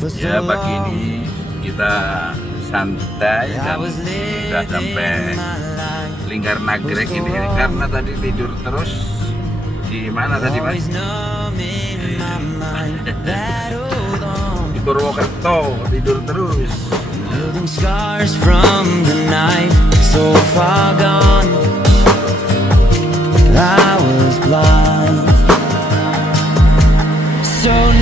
Ya pagi ini kita santai dan sudah sampai Lingkar Nagrek ini karena tadi tidur terus di mana tadi Mas? Di Purwokerto tidur terus. Scars from the night so far gone. I was blind. So